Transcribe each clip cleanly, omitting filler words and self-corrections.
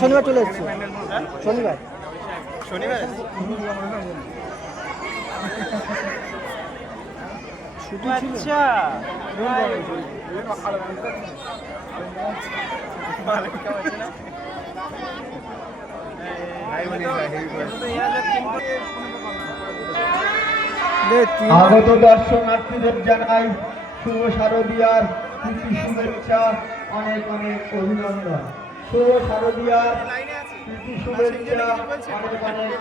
শনিবার চলে এসেছি। শনিবার শনিবার ছুটি ছিল। আচ্ছা আগত দর্শনার্থীদের জানাই শুভ শারদীয়ার প্রীতি শুভেচ্ছা, অনেক অনেক অভিনন্দন। শুভ শারদীয়ার প্রীতি শুভেচ্ছা, অনেক অনেক।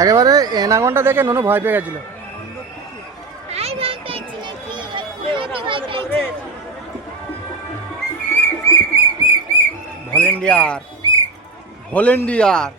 আগেবারে এনাগনটা দেখে ননু ভয় পেয়ে গেছিল। ভলেন্টিয়ার ভলেন্টিয়ার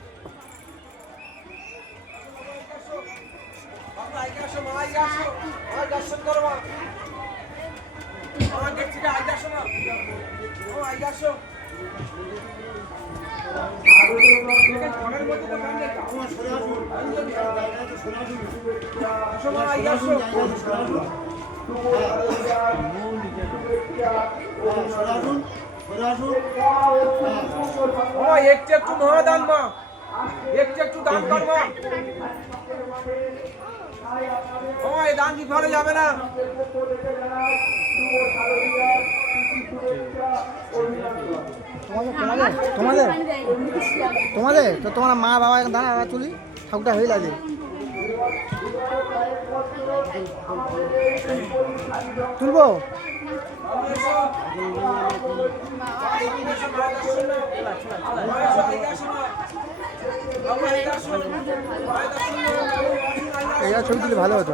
একটু একটু মহা দান মা, একটু একটু দান কর মা। এই দান বিফলে যাবে না। তোমাদের তোমাদের তো তোমার মা বাবা দাঁড়া চলি ঠাকুরটা হয়ে লাগে। তুলবো এইটা ছবি তুলে ভালো হতো।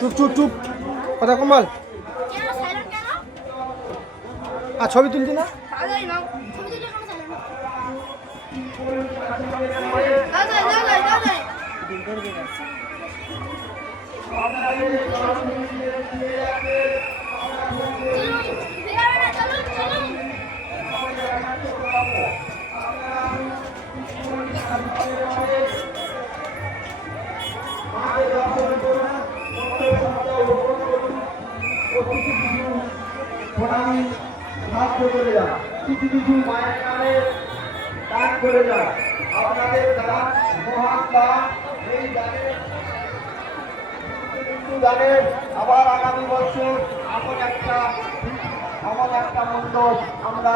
চুপ চুপ চুপ কথা কম বল। আর ছবি তুলছি না। সাহায্য করে যান, কিছু কিছু মায়ের নামে দান করে যান। আপনাদের দান মহান দান, এই দানের দানের আবার আগামী বছর এমন একটা মণ্ডপ আমরা